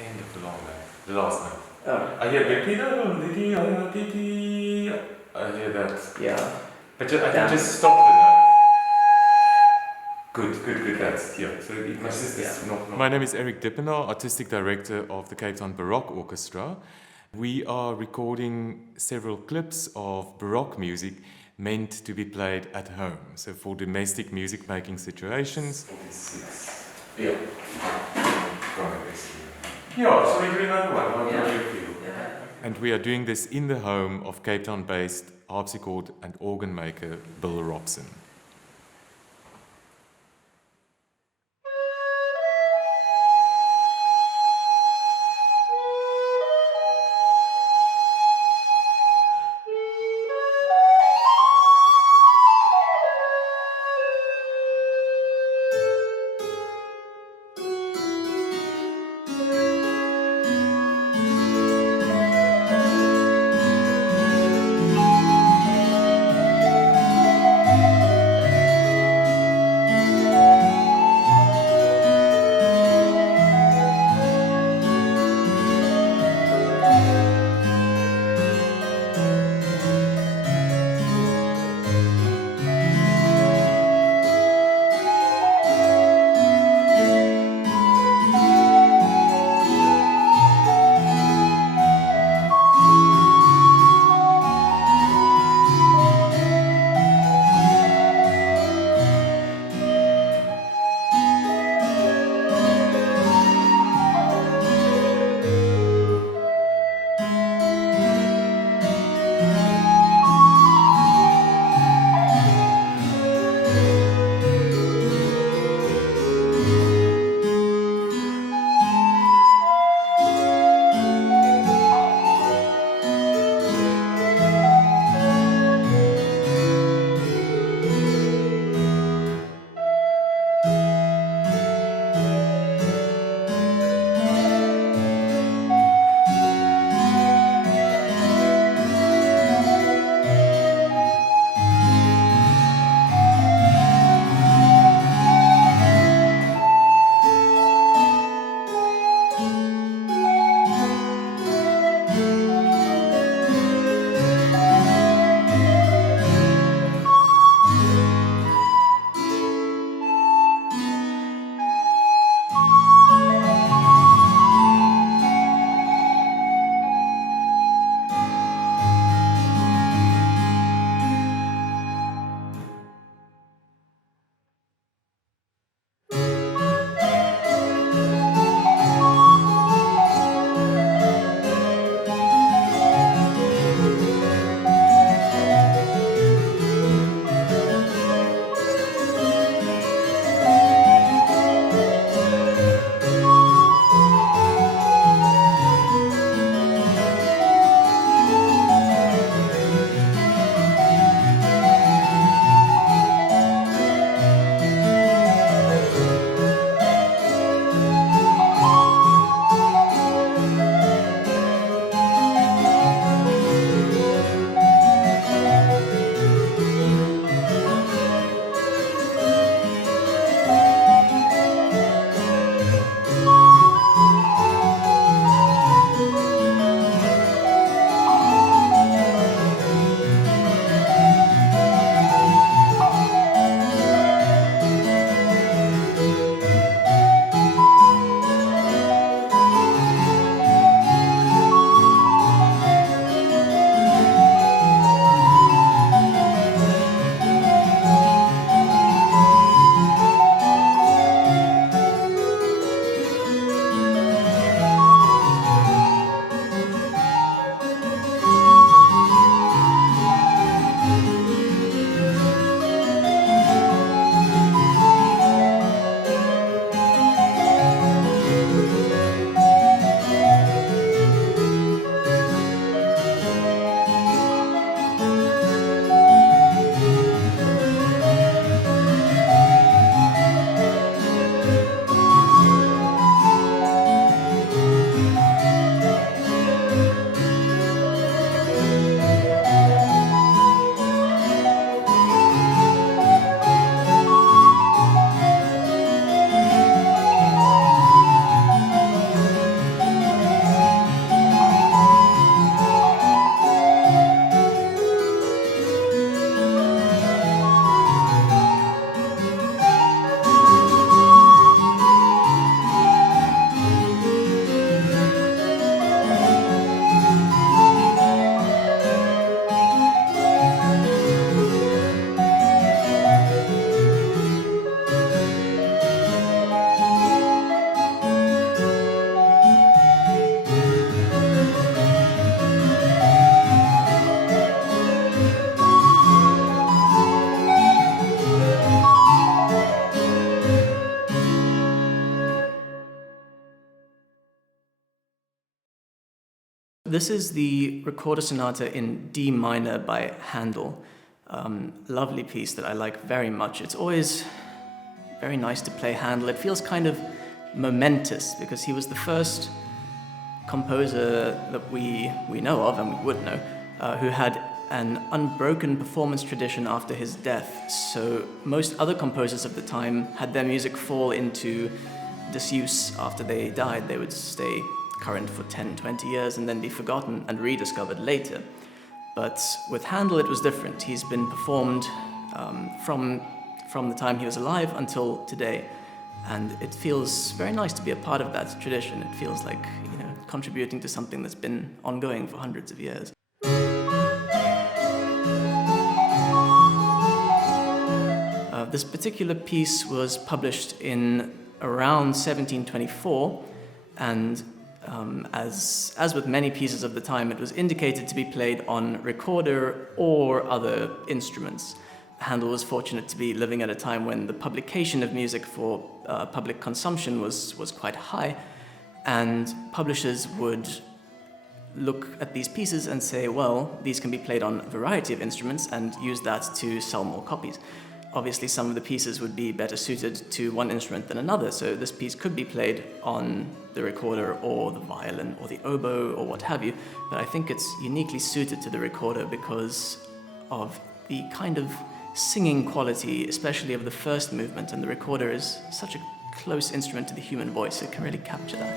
end of the long note, the last note. Oh. I hear I hear that. Yeah. But I can just stop the note. Good. That's So my sister's not. My name is Erik Dippenaar, artistic director of the Cape Town Baroque Orchestra. We are recording several clips of Baroque music meant to be played at home, so for domestic music making situations. 46. Yeah. So we're doing another one. How do you feel? And we are doing this in the home of Cape Town-based harpsichord and organ maker Bill Robson. This is the Recorder Sonata in D minor by Handel. Lovely piece that I like very much. It's always very nice to play Handel. It feels kind of momentous because he was the first composer that we know of, and we would know, who had an unbroken performance tradition after his death. So most other composers of the time had their music fall into disuse after they died. They would stay current for 10, 20 years and then be forgotten and rediscovered later. But with Handel, it was different. He's been performed from the time he was alive until today. And it feels very nice to be a part of that tradition. It feels like, contributing to something that's been ongoing for hundreds of years. This particular piece was published in around 1724, and as with many pieces of the time, it was indicated to be played on recorder or other instruments. Handel was fortunate to be living at a time when the publication of music for public consumption was quite high, and publishers would look at these pieces and say, well, these can be played on a variety of instruments, and use that to sell more copies. Obviously, some of the pieces would be better suited to one instrument than another, so this piece could be played on the recorder or the violin or the oboe or what have you, but I think it's uniquely suited to the recorder because of the kind of singing quality, especially of the first movement, and the recorder is such a close instrument to the human voice, it can really capture that.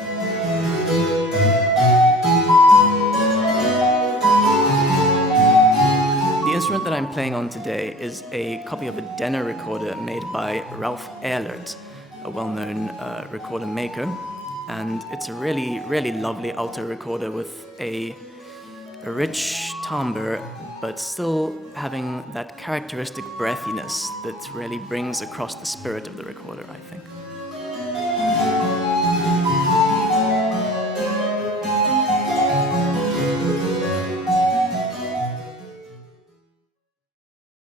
The instrument that I'm playing on today is a copy of a Denner recorder made by Ralph Ehlert, a well-known recorder maker, and it's a really, really lovely alto recorder with a rich timbre, but still having that characteristic breathiness that really brings across the spirit of the recorder, I think.